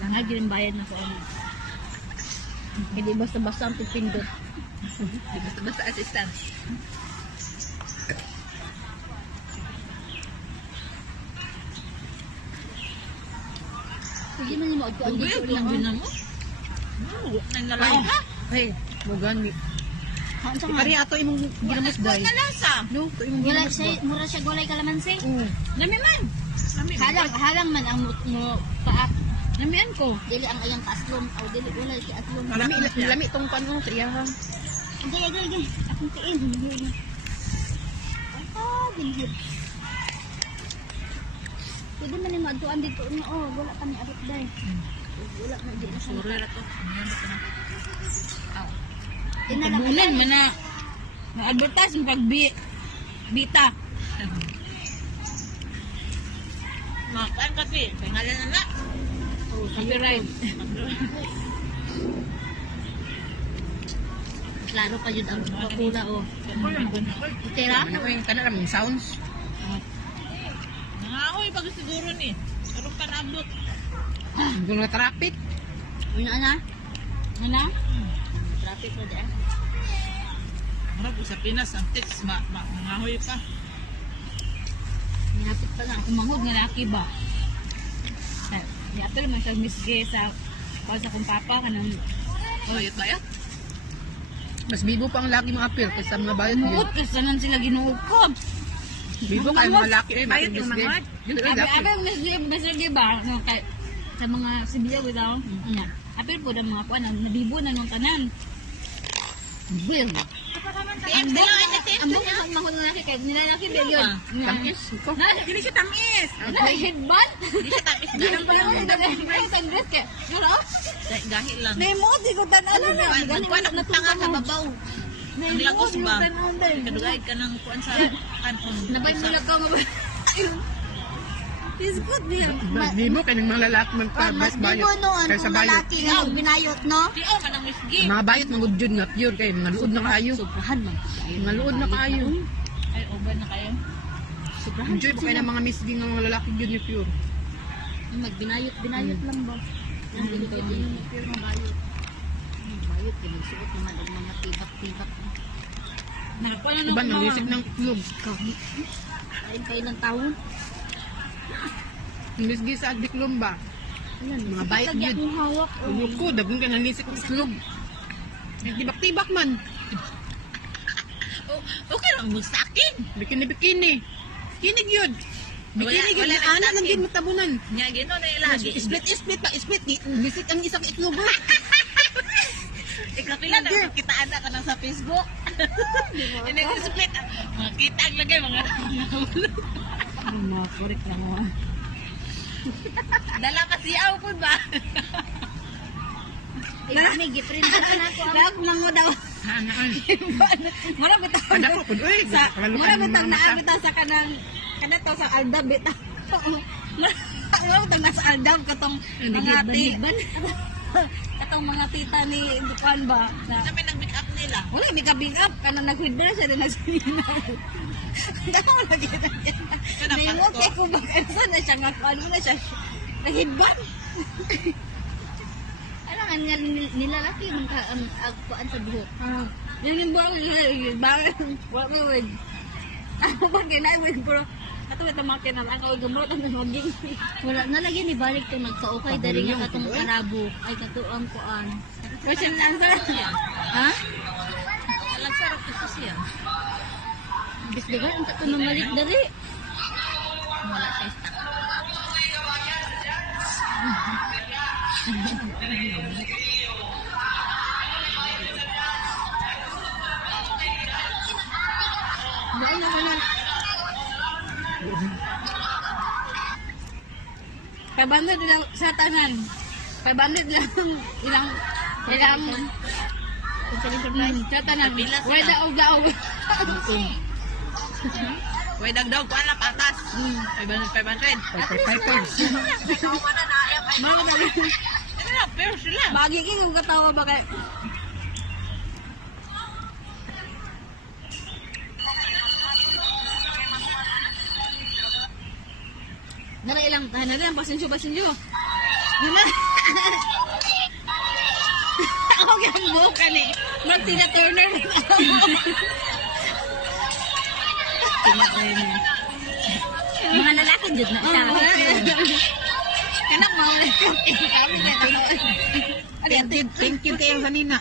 Nga ginbayad na sa ano. Hindi basta-basta ang pipindot. Hindi basta-basta assistant. Sige man yung mag-tuan Uy, dito ito lang. lang mo. Nanlalay ka? Hey, mugan mi. Haan sa Pari ato imong ginamos day. Wala lasa. No, to imong Wala ginamos siya, mura siya gulay kalamansi. Lami man. Lami. Halang man ang mo paak. Lamian ko. Dili ang ayang kaaslom. O dili wala si aslom. Lami tong pano sa iyang. Gay. Akong tiin. Dinhid. Pwede man yung magtuan dito. Oh, wala kami abot day. Wala na di na siya. Sure ra to. Tinalaman man na. Na-advertise yung bita. Makaan kasi. Pangalan na na. Copyright. Klaro pa yun ang bakula o. Tira? Ano ko yung kana raming sounds. Nangahoy pag siguro ni. Karong ka naabot. Gusto na traffic. Ano? Traffic na dyan. Marap sa Pinas ang tips mangahoy pa. Minapit pa lang. Kumangod nga laki ba? Di ato naman siya misge sa kung papa ka nang yun ba yan? Mas bibo pa ang laki mga apil kaysa mga bayot yun. Muot kasi naman sila ginuukod. Bibo kayo mga laki eh. Bayot yung mga Yun ang laki. Abi ang misge ba? Sa mga Sibiya witaw. Apil po ng mga kuan nabibo na nung tanan. Bil. Ang buong ang mahon na laki kaya nilalaki bil yun. Tamis. Ikaw. Hindi siya tamis. Headband? Hindi siya tamis. Ganun pa yung sundress kaya. Gano? Gahi lang. Naimod, di ko tanan. Nagkuhan ako tanga sa babaw. Ang lagos ba? Kadugay ka ng kuan sa kanon. Nabay mo lang ka mabay. It's good niya. Mas bibo kayo ng mga lalaki magpabas bayot. Kaysa bayot. Nga, binayot, no? Di oh, manang misgi. Mga bayot mga jud nga pure kayo. Mga luod na kayo. Sobrahan man. Mga luod na kayo. Ay, uban na kayo. Sobrahan. Enjoy po kayo ng mga misgi ng mga lalaki jud ni pure. Binayot lang ba? Ang binibigyan yung pure na bayot. Bayot, pinagsuot naman ang mga tibak-tibak. Napala na Iba nalisip ng itlog. Ayun kayo ng taon. Misgi sa Adbiklom ba? Mga bayot Kagyak jud. mong hawak. Ulo ko, dagun ka nalisip ng itlog. Tibak-tibak man. Okay lang mo sa akin. Bikini-bikini. Kinig yun. Bikini yun. Wala na Ana lang sa din matabunan. Nga, gino na ilagi. Split pa. Split. Bisik ang isang itlog. Ikaw pila na kitaan na ka na sa Facebook. Hindi ko split. Mga kita ang lagay, mga Mga korek lang mo. dala ka siyaw po ba? Ini giprint na ako. Lag lang mo daw. Hanaan. Mura bitaw. Ada ko po. Uy, Sa mura bitaw na mata. bitaw sa kanang to sa Aldab bitaw. Mura bitaw na sa Aldab katong mga katong mga tita ni Dukan ba? Sa may nag-pick up nila. Wala may ka-pick up kanang nag-withdraw siya din nag-seminar. Daw lagi na. May mo kay ko ba kansa na siya nga ano na siya. Nag-headband. Alam nga nilalaki man ka ang agpuan sa buhok. Yan yung buwang wala wig. Ako ba kinawig bro? Ato ito mga kinamakaw gumrot ang maging. Wala na lagi ni balik to nagkaukay dari nga katong karabo ay katuang kuan. Question lang sa siya. Ha? Alam sa ito siya. Bisdigan ang katong malik dari. Wala siya stock. Doon naman na. Kabandod lang sa tanan. Kabandod lang ilang sa tanan. Way daog. Way daog ko alam atas. 500. Mga dali. Pero sila. Bagi kong katawa ba kay Nara ilang pasensyo. Nara buhok ka ni. Martina Turner. Mga lalaki dyan na siya. Kanak mo ulit ko. Kami na Thank you kayo kanina.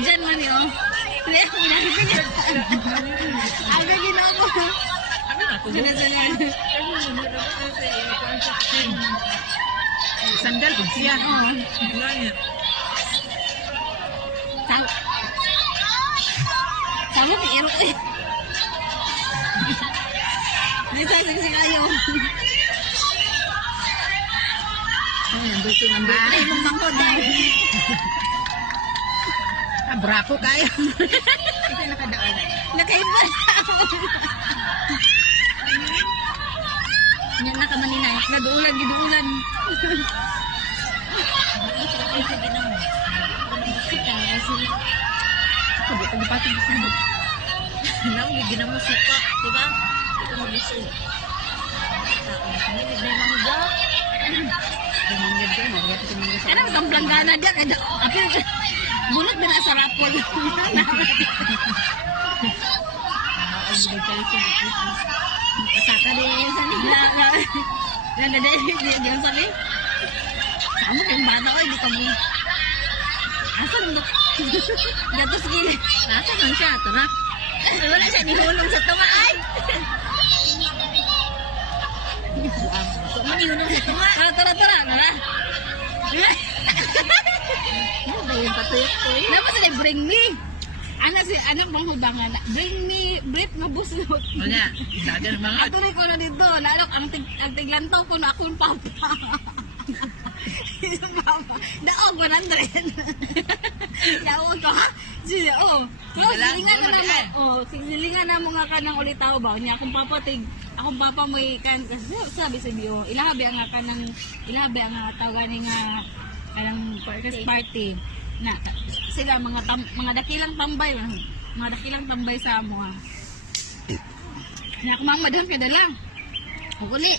Dyan man yun. Aga ginako. Sandal ko siya. Wala niya. Sama ni Ero eh. Nagsasing kayo. Nandito ng bahay. Ay, mong bangko dahil. Bravo kayo. Ito nakadaan. Nakaiba na ako. Yan na ka maninay. Naduulan, giduulan. Sabi ko pati gusto mo. Nang bigyan mo suka, di ba? Ito mo gusto. Hindi bigyan mo ga. Ano ang planggana dia kada. Apil. Bulat ba na sa rapol? Saka din sa nila. Ganda din dia sabi. Kamu kayong bata oy, di kami. Asan mo? Gatos gini. Nasa lang siya, ito na. Wala siya nihulong sa tunga ay. So, manihulong sa tunga. Tara. Tara. Ano ba yung patuyok ko eh? Dapat sila bring me. Anak mong hubangan. Bring me, Brit nga buslot. Wala. Dagan mga. Ato rin ko na dito. Lalok, ang tiglantaw ko na akong papa. Daog 100. Daog ko ha? Siya, oh. Silingan na naman. Oh, silingan na mga kanang ulitaw ba? Niya akong papa akong papa mo ikan. Kasi sabi sa biyo, ilahabi ang tawagan nga kanang party. Na sila mga dakilang tambay sa amo ha. Na kumang madam kada lang. Uli.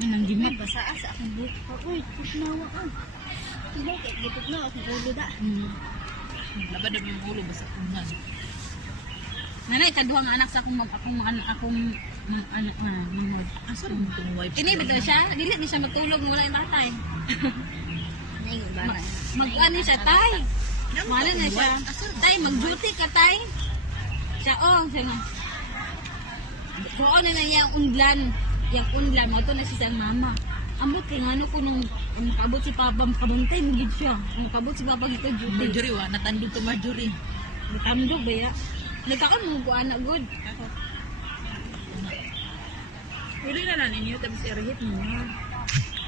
Nang gimit. Basa sa akong buhok. Uy, putnawa ka. Hindi, giputnawa akong ulo da. Labad na yung ulo basta kuman. Nanay, kaduhang anak sa akong manod. Asa mo itong wife? Ini betul siya, dili ni siya matulog wala yung tatay. Nang ba? Mag-ano siya, tay. Mana na siya. Tay, mag-duty ka, tay. Siya, siya na. Doon na niya yung unlan. Yung unlan, mato na siya sa mama. Ambot kay ngano ko nung makabot si Papa, makabantay mo gid siya. Makabot si Papa gito duty. Marjorie wa, natandog to Marjorie. Matandog ba ya? Nagkaon mo ko anak good. Uli na lang ninyo, tapos i-rehit mo.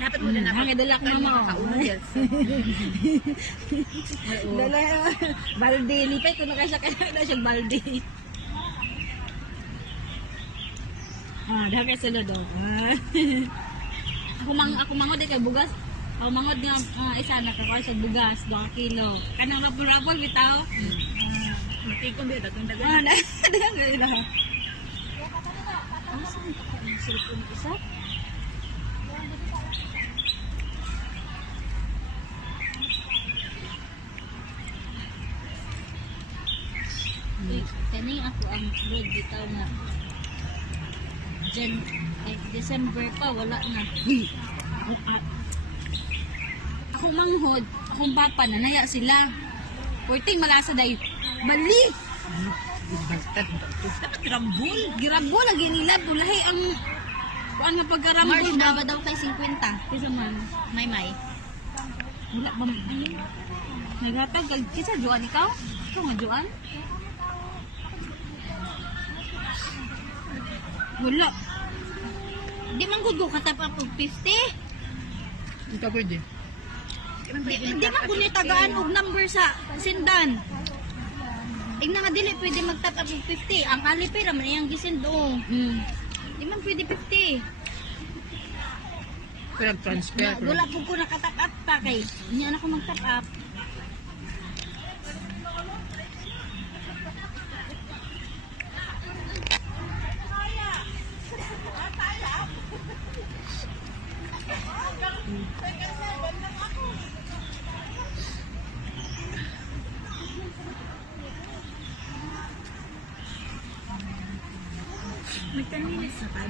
Dapat mo na Ang idala ko naman. Yes. Dala, balde. Lipay ko na kasi kaya siya balde. Dahil kayo sila doon. Ako mangod kay bugas. Ako mangod nga isa na kakuha siya bugas, 2 kilo. Kanang rapol-rapol bitaw. Matikong biya, datong dagan. Dagang nila. Cellphone isa. Kani ako ang road bitaw na December pa wala na. Ako manghod, akong papa na naya sila. Porting malasa day. Bali! Bastard. Dapat rambul. Girambol lagi nila dulahi ang kuan nga paggarambol. March na ba daw kay 50? Kisa man. May. Wala ba man? Naghatag kag kisa Juan ikaw? Ikaw nga Juan? Wala. Di man gud ko katap ako 50. Hindi ka pwede. Di man gud ni tagaan og number sa sindan. Ing nga dili pwede mag-top up og 50. Ang alipay ra man iyang gisindo. Di man pwede 50. Pero transfer. Wala po ko nakatap up pa kay. Hindi na ako mag-top up. May 10 minutes na pa.